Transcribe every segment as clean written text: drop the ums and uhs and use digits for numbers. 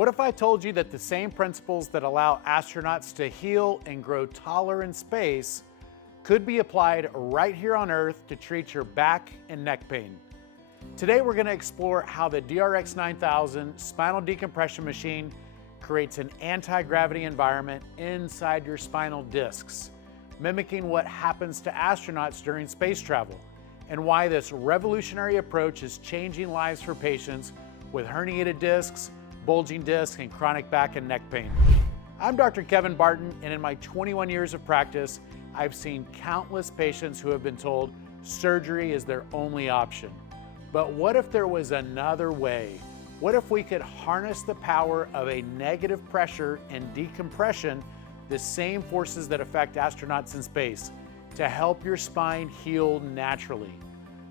What if I told you that the same principles that allow astronauts to heal and grow taller in space could be applied right here on Earth to treat your back and neck pain? Today we're going to explore how the DRX 9000 spinal decompression machine creates an anti-gravity environment inside your spinal discs, mimicking what happens to astronauts during space travel, and why this revolutionary approach is changing lives for patients with herniated discs, bulging discs, and chronic back and neck pain. I'm Dr. Kevin Barton, and in my 21 years of practice, I've seen countless patients who have been told surgery is their only option. But what if there was another way? What if we could harness the power of a negative pressure and decompression, the same forces that affect astronauts in space, to help your spine heal naturally?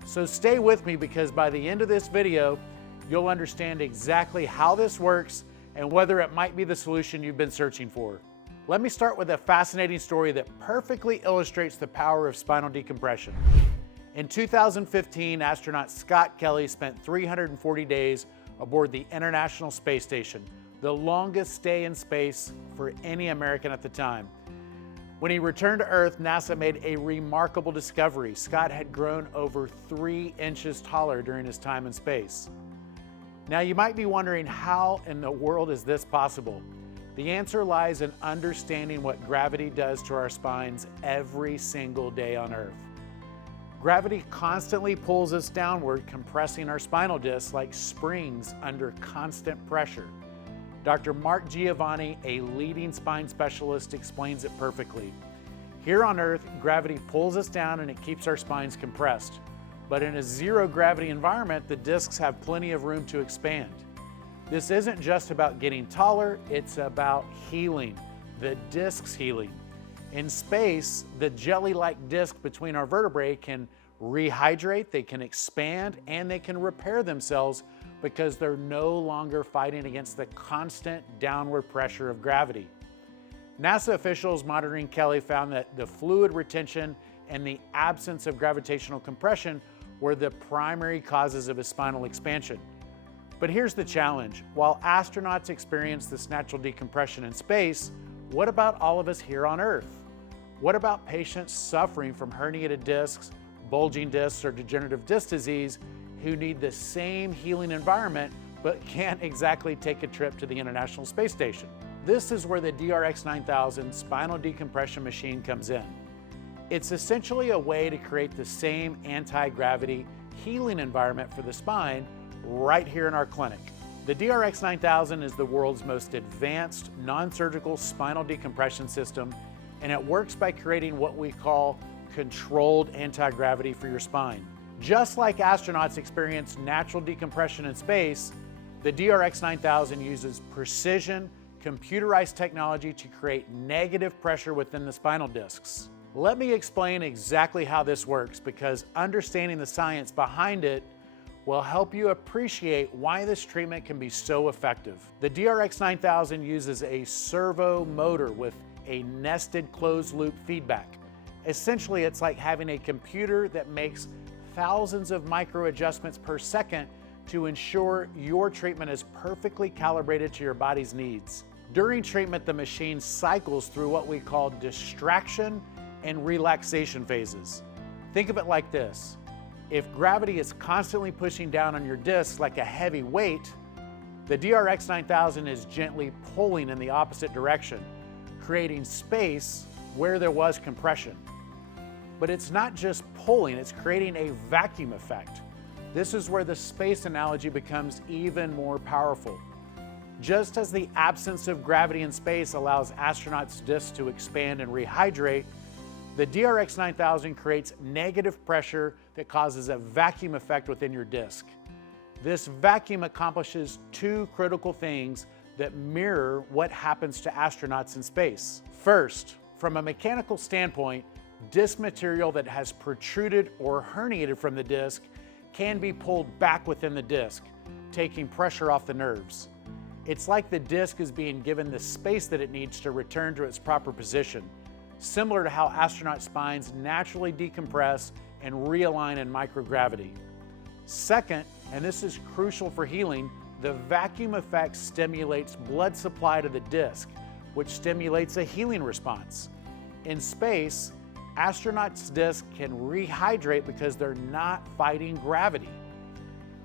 So stay with me, because by the end of this video, you'll understand exactly how this works and whether it might be the solution you've been searching for. Let me start with a fascinating story that perfectly illustrates the power of spinal decompression. In 2015, astronaut Scott Kelly spent 340 days aboard the International Space Station, the longest stay in space for any American at the time. When he returned to Earth, NASA made a remarkable discovery. Scott had grown over 3 inches taller during his time in space. Now you might be wondering, how in the world is this possible? The answer lies in understanding what gravity does to our spines every single day on Earth. Gravity constantly pulls us downward, compressing our spinal discs like springs under constant pressure. Dr. Mark Giovanni, a leading spine specialist, explains it perfectly. Here on Earth, gravity pulls us down and it keeps our spines compressed. But in a zero gravity environment, the discs have plenty of room to expand. This isn't just about getting taller, it's about healing, the discs healing. In space, the jelly-like disc between our vertebrae can rehydrate, they can expand, and they can repair themselves because they're no longer fighting against the constant downward pressure of gravity. NASA officials monitoring Kelly found that the fluid retention and the absence of gravitational compression were the primary causes of his spinal expansion. But here's the challenge. While astronauts experience this natural decompression in space, what about all of us here on Earth? What about patients suffering from herniated discs, bulging discs, or degenerative disc disease who need the same healing environment but can't exactly take a trip to the International Space Station? This is where the DRX 9000 spinal decompression machine comes in. It's essentially a way to create the same anti-gravity healing environment for the spine right here in our clinic. The DRX 9000 is the world's most advanced non-surgical spinal decompression system, and it works by creating what we call controlled anti-gravity for your spine. Just like astronauts experience natural decompression in space, the DRX 9000 uses precision, computerized technology to create negative pressure within the spinal discs. Let me explain exactly how this works, because understanding the science behind it will help you appreciate why this treatment can be so effective. The DRX 9000 uses a servo motor with a nested closed-loop feedback. Essentially, it's like having a computer that makes thousands of micro adjustments per second to ensure your treatment is perfectly calibrated to your body's needs. During treatment, the machine cycles through what we call distraction and relaxation phases. Think of it like this. If gravity is constantly pushing down on your discs like a heavy weight, the DRX 9000 is gently pulling in the opposite direction, creating space where there was compression. But it's not just pulling, it's creating a vacuum effect. This is where the space analogy becomes even more powerful. Just as the absence of gravity in space allows astronauts' discs to expand and rehydrate, the DRX 9000 creates negative pressure that causes a vacuum effect within your disc. This vacuum accomplishes 2 critical things that mirror what happens to astronauts in space. First, from a mechanical standpoint, disc material that has protruded or herniated from the disc can be pulled back within the disc, taking pressure off the nerves. It's like the disc is being given the space that it needs to return to its proper position, similar to how astronaut spines naturally decompress and realign in microgravity. Second, and this is crucial for healing, The vacuum effect stimulates blood supply to the disc, which stimulates a healing response. In space, astronauts' discs can rehydrate because they're not fighting gravity.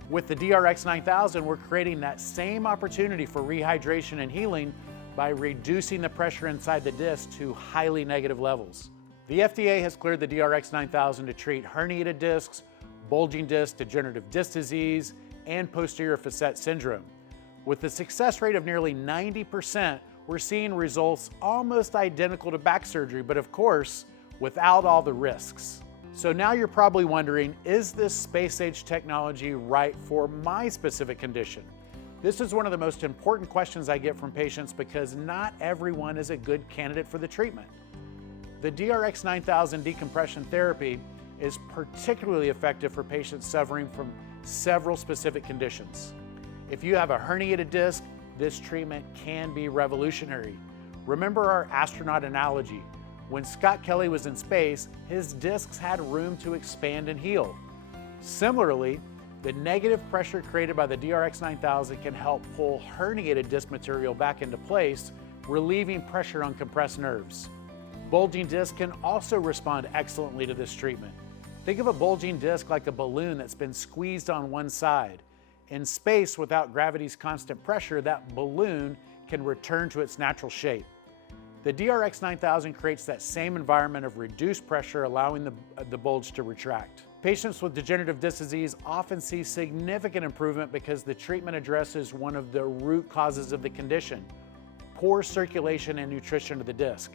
With the DRX9000, we're creating that same opportunity for rehydration and healing by reducing the pressure inside the disc to highly negative levels. The FDA has cleared the DRX9000 to treat herniated discs, bulging disc, degenerative disc disease, and posterior facet syndrome. With a success rate of nearly 90%, we're seeing results almost identical to back surgery, but of course, without all the risks. So now you're probably wondering, is this space-age technology right for my specific condition? This is one of the most important questions I get from patients because not everyone is a good candidate for the treatment. The DRX9000 decompression therapy is particularly effective for patients suffering from several specific conditions. If you have a herniated disc, this treatment can be revolutionary. Remember our astronaut analogy. When Scott Kelly was in space, his discs had room to expand and heal. Similarly, the negative pressure created by the DRX9000 can help pull herniated disc material back into place, relieving pressure on compressed nerves. Bulging disc can also respond excellently to this treatment. Think of a bulging disc like a balloon that's been squeezed on one side. In space, without gravity's constant pressure, that balloon can return to its natural shape. The DRX9000 creates that same environment of reduced pressure, allowing the bulge to retract. Patients with degenerative disc disease often see significant improvement because the treatment addresses one of the root causes of the condition: poor circulation and nutrition of the disc.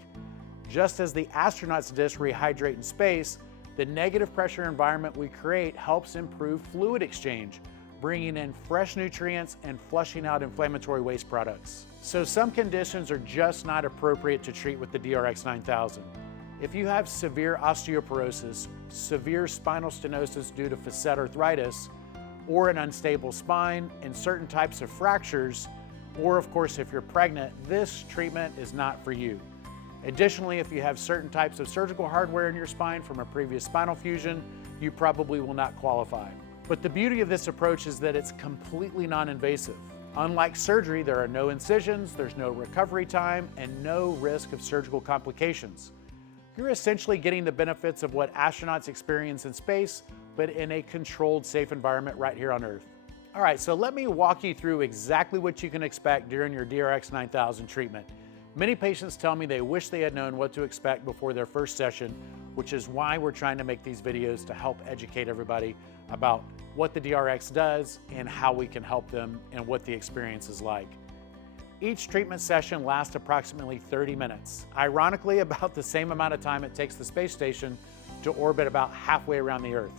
Just as the astronaut's disc rehydrate in space, the negative pressure environment we create helps improve fluid exchange, bringing in fresh nutrients and flushing out inflammatory waste products. So some conditions are just not appropriate to treat with the DRX9000. If you have severe osteoporosis, severe spinal stenosis due to facet arthritis, or an unstable spine, and certain types of fractures, or of course if you're pregnant, this treatment is not for you. Additionally, if you have certain types of surgical hardware in your spine from a previous spinal fusion, you probably will not qualify. But the beauty of this approach is that it's completely non-invasive. Unlike surgery, there are no incisions, there's no recovery time, and no risk of surgical complications. You're essentially getting the benefits of what astronauts experience in space, but in a controlled, safe environment right here on Earth. All right, so let me walk you through exactly what you can expect during your DRX9000 treatment. Many patients tell me they wish they had known what to expect before their first session, which is why we're trying to make these videos to help educate everybody about what the DRX does and how we can help them and what the experience is like. Each treatment session lasts approximately 30 minutes, ironically about the same amount of time it takes the space station to orbit about halfway around the Earth.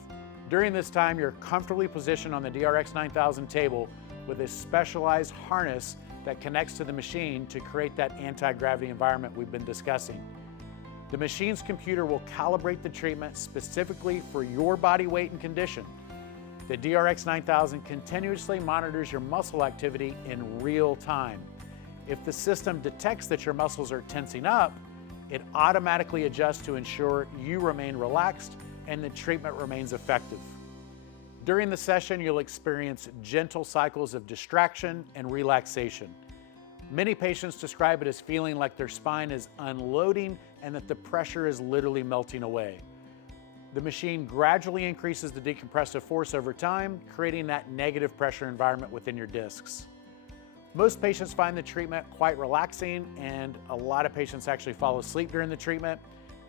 During this time, you're comfortably positioned on the DRX9000 table with a specialized harness that connects to the machine to create that anti-gravity environment we've been discussing. The machine's computer will calibrate the treatment specifically for your body weight and condition. The DRX9000 continuously monitors your muscle activity in real time. If the system detects that your muscles are tensing up, it automatically adjusts to ensure you remain relaxed and the treatment remains effective. During the session, you'll experience gentle cycles of distraction and relaxation. Many patients describe it as feeling like their spine is unloading and that the pressure is literally melting away. The machine gradually increases the decompressive force over time, creating that negative pressure environment within your discs. Most patients find the treatment quite relaxing, and a lot of patients actually fall asleep during the treatment,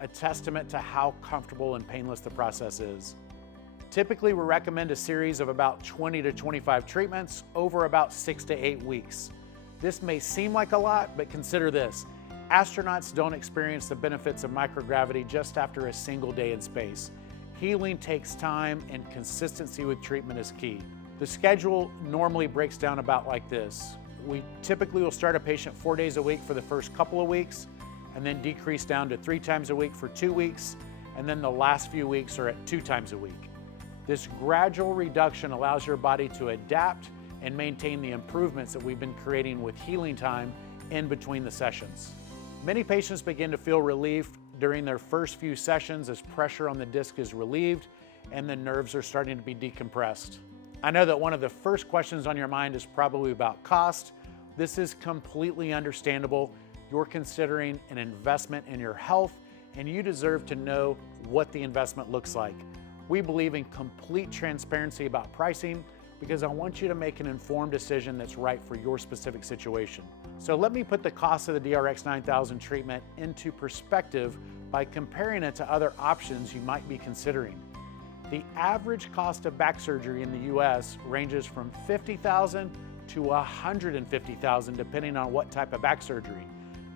a testament to how comfortable and painless the process is. Typically, we recommend a series of about 20 to 25 treatments over about 6 to 8 weeks. This may seem like a lot, but consider this. Astronauts don't experience the benefits of microgravity just after a single day in space. Healing takes time, and consistency with treatment is key. The schedule normally breaks down about like this. We typically will start a patient 4 days a week for the first couple of weeks, and then decrease down to 3 times a week for 2 weeks, and then the last few weeks are at 2 times a week. This gradual reduction allows your body to adapt and maintain the improvements that we've been creating with healing time in between the sessions. Many patients begin to feel relief during their first few sessions as pressure on the disc is relieved and the nerves are starting to be decompressed. I know that one of the first questions on your mind is probably about cost. This is completely understandable. You're considering an investment in your health, and you deserve to know what the investment looks like. We believe in complete transparency about pricing because I want you to make an informed decision that's right for your specific situation. So let me put the cost of the DRX 9000 treatment into perspective by comparing it to other options you might be considering. The average cost of back surgery in the US ranges from $50,000 to $150,000 depending on what type of back surgery.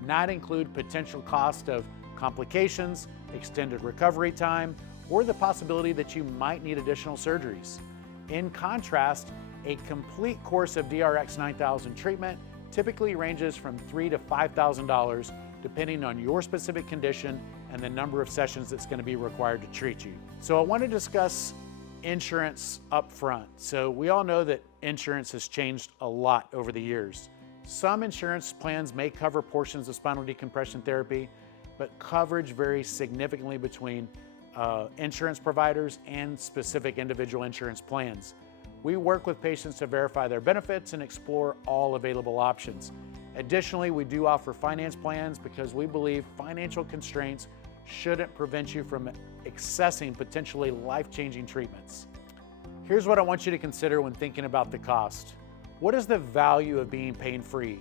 Not include potential cost of complications, extended recovery time, or the possibility that you might need additional surgeries. In contrast, a complete course of DRX 9000 treatment typically ranges from $3,000 to $5,000 depending on your specific condition and the number of sessions that's going to be required to treat you. So I want to discuss insurance up front. So we all know that insurance has changed a lot over the years. Some insurance plans may cover portions of spinal decompression therapy, but coverage varies significantly between insurance providers and specific individual insurance plans. We work with patients to verify their benefits and explore all available options. Additionally, we do offer finance plans because we believe financial constraints shouldn't prevent you from accessing potentially life-changing treatments. Here's what I want you to consider when thinking about the cost. What is the value of being pain-free?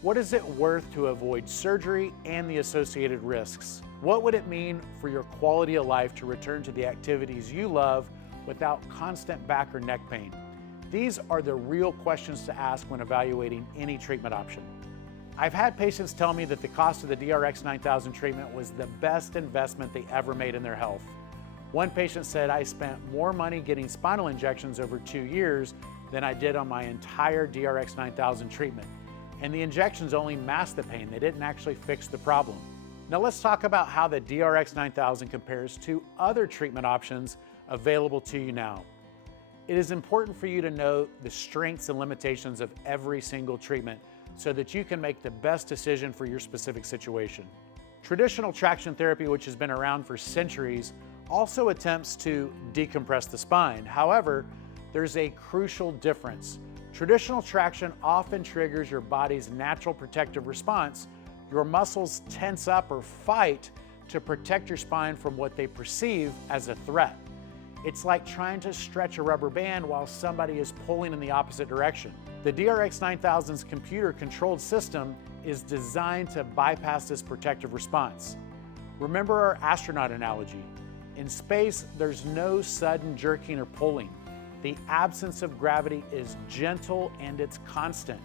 What is it worth to avoid surgery and the associated risks? What would it mean for your quality of life to return to the activities you love without constant back or neck pain? These are the real questions to ask when evaluating any treatment option. I've had patients tell me that the cost of the DRX 9000 treatment was the best investment they ever made in their health. One patient said, "I spent more money getting spinal injections over 2 years than I did on my entire DRX 9000 treatment. And the injections only masked the pain. They didn't actually fix the problem." Now let's talk about how the DRX 9000 compares to other treatment options available to you now. It is important for you to know the strengths and limitations of every single treatment so that you can make the best decision for your specific situation. Traditional traction therapy, which has been around for centuries, also attempts to decompress the spine. However, there's a crucial difference. Traditional traction often triggers your body's natural protective response. Your muscles tense up or fight to protect your spine from what they perceive as a threat. It's like trying to stretch a rubber band while somebody is pulling in the opposite direction. The DRX 9000's computer-controlled system is designed to bypass this protective response. Remember our astronaut analogy. In space, there's no sudden jerking or pulling. The absence of gravity is gentle and it's constant.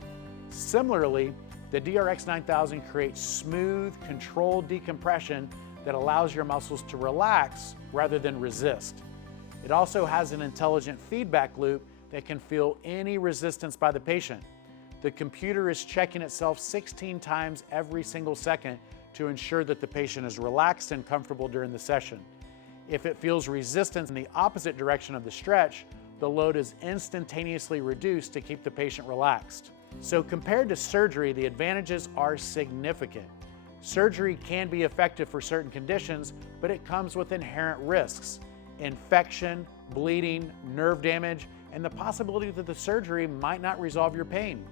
Similarly, the DRX 9000 creates smooth, controlled decompression that allows your muscles to relax rather than resist. It also has an intelligent feedback loop that can feel any resistance by the patient. The computer is checking itself 16 times every single second to ensure that the patient is relaxed and comfortable during the session. If it feels resistance in the opposite direction of the stretch, the load is instantaneously reduced to keep the patient relaxed. So compared to surgery, the advantages are significant. Surgery can be effective for certain conditions, but it comes with inherent risks: infection, bleeding, nerve damage, and the possibility that the surgery might not resolve your pain.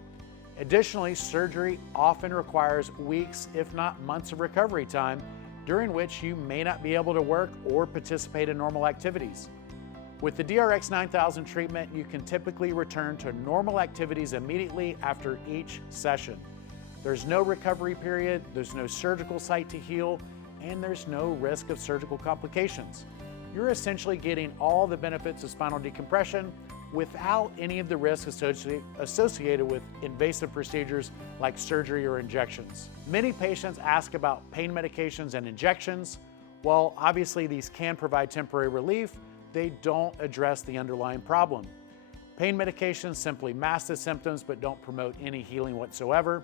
Additionally, surgery often requires weeks, if not months of recovery time, during which you may not be able to work or participate in normal activities. With the DRX 9000 treatment, you can typically return to normal activities immediately after each session. There's no recovery period, there's no surgical site to heal, and there's no risk of surgical complications. You're essentially getting all the benefits of spinal decompression without any of the risks associated with invasive procedures like surgery or injections. Many patients ask about pain medications and injections. While obviously these can provide temporary relief, they don't address the underlying problem. Pain medications simply mask the symptoms but don't promote any healing whatsoever.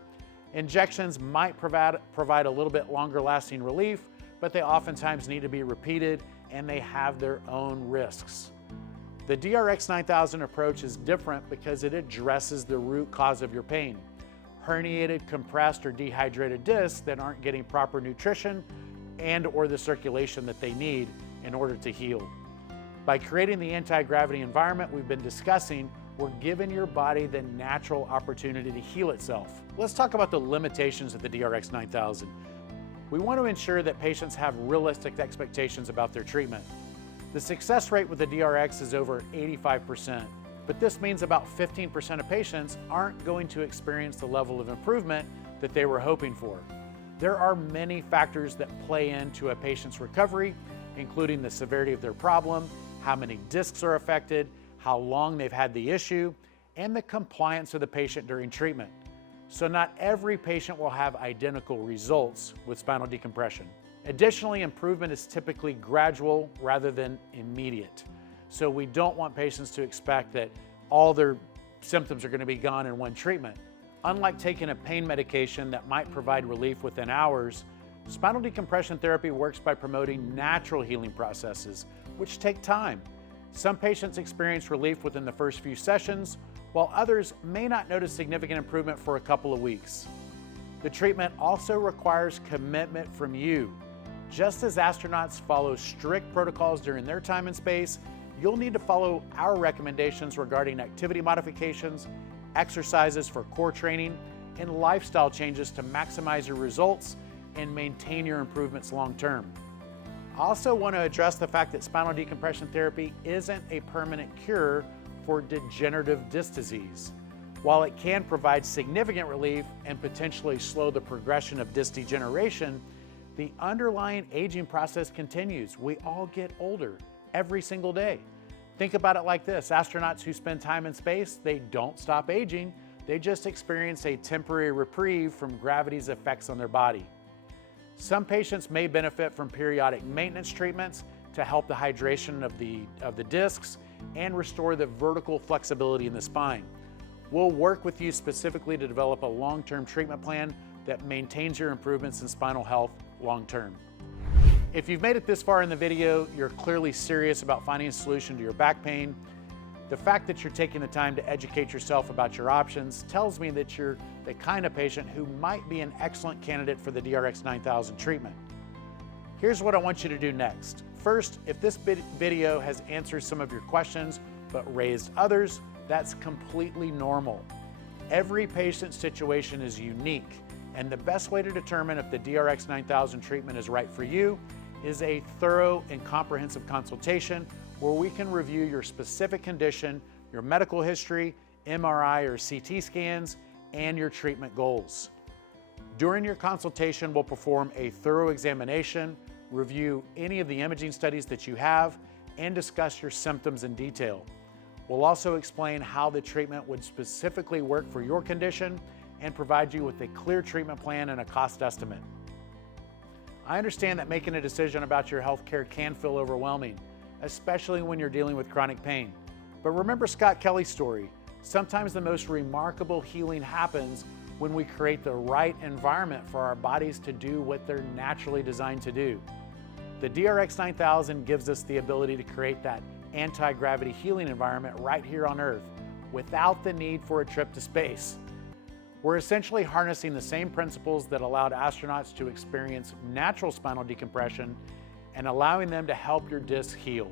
Injections might provide a little bit longer lasting relief, but they oftentimes need to be repeated and they have their own risks. The DRX 9000 approach is different because it addresses the root cause of your pain: herniated, compressed, or dehydrated discs that aren't getting proper nutrition and or the circulation that they need in order to heal. By creating the anti-gravity environment we've been discussing, we're giving your body the natural opportunity to heal itself. Let's talk about the limitations of the DRX 9000. We want to ensure that patients have realistic expectations about their treatment. The success rate with the DRX is over 85%, but this means about 15% of patients aren't going to experience the level of improvement that they were hoping for. There are many factors that play into a patient's recovery, including the severity of their problem, how many discs are affected, how long they've had the issue, and the compliance of the patient during treatment. So not every patient will have identical results with spinal decompression. Additionally, improvement is typically gradual rather than immediate. So we don't want patients to expect that all their symptoms are going to be gone in one treatment. Unlike taking a pain medication that might provide relief within hours, spinal decompression therapy works by promoting natural healing processes, which take time. Some patients experience relief within the first few sessions, while others may not notice significant improvement for a couple of weeks. The treatment also requires commitment from you. Just as astronauts follow strict protocols during their time in space, you'll need to follow our recommendations regarding activity modifications, exercises for core training, and lifestyle changes to maximize your results and maintain your improvements long term. I also want to address the fact that spinal decompression therapy isn't a permanent cure for degenerative disc disease. While it can provide significant relief and potentially slow the progression of disc degeneration, the underlying aging process continues. We all get older every single day. Think about it like this: astronauts who spend time in space, they don't stop aging, they just experience a temporary reprieve from gravity's effects on their body. Some patients may benefit from periodic maintenance treatments to help the hydration of the discs and restore the vertical flexibility in the spine. We'll work with you specifically to develop a long-term treatment plan that maintains your improvements in spinal health long-term. If you've made it this far in the video, you're clearly serious about finding a solution to your back pain. The fact that you're taking the time to educate yourself about your options tells me that you're the kind of patient who might be an excellent candidate for the DRX 9000 treatment. Here's what I want you to do next. First, if this video has answered some of your questions but raised others, that's completely normal. Every patient's situation is unique, and the best way to determine if the DRX 9000 treatment is right for you is a thorough and comprehensive consultation where we can review your specific condition, your medical history, MRI or CT scans, and your treatment goals. During your consultation, we'll perform a thorough examination, review any of the imaging studies that you have, and discuss your symptoms in detail. We'll also explain how the treatment would specifically work for your condition and provide you with a clear treatment plan and a cost estimate. I understand that making a decision about your health care can feel overwhelming, especially when you're dealing with chronic pain. But remember Scott Kelly's story. Sometimes the most remarkable healing happens when we create the right environment for our bodies to do what they're naturally designed to do. The DRX 9000 gives us the ability to create that anti-gravity healing environment right here on Earth without the need for a trip to space. We're essentially harnessing the same principles that allowed astronauts to experience natural spinal decompression and allowing them to help your discs heal.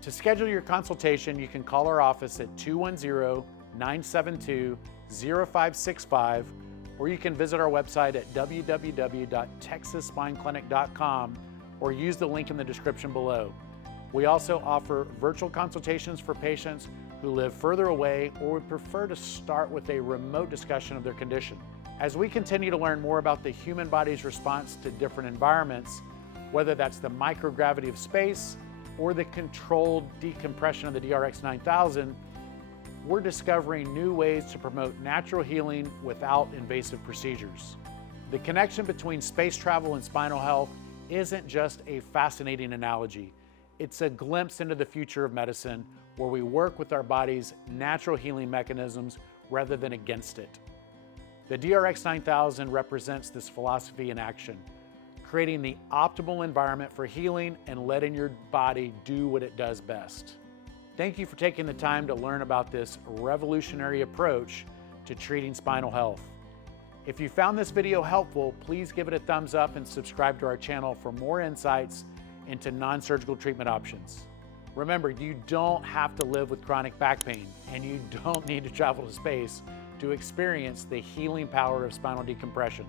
To schedule your consultation, you can call our office at 210-972-0565, or you can visit our website at www.texasspineclinic.com or use the link in the description below. We also offer virtual consultations for patients who live further away or would prefer to start with a remote discussion of their condition. As we continue to learn more about the human body's response to different environments, whether that's the microgravity of space or the controlled decompression of the DRX 9000, we're discovering new ways to promote natural healing without invasive procedures. The connection between space travel and spinal health isn't just a fascinating analogy. It's a glimpse into the future of medicine where we work with our body's natural healing mechanisms rather than against it. The DRX 9000 represents this philosophy in action, creating the optimal environment for healing and letting your body do what it does best. Thank you for taking the time to learn about this revolutionary approach to treating spinal health. If you found this video helpful, please give it a thumbs up and subscribe to our channel for more insights into non-surgical treatment options. Remember, you don't have to live with chronic back pain, and you don't need to travel to space to experience the healing power of spinal decompression.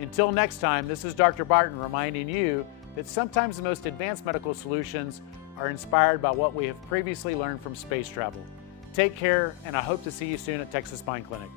Until next time, this is Dr. Barton reminding you that sometimes the most advanced medical solutions are inspired by what we have previously learned from space travel. Take care, and I hope to see you soon at Texas Spine Clinic.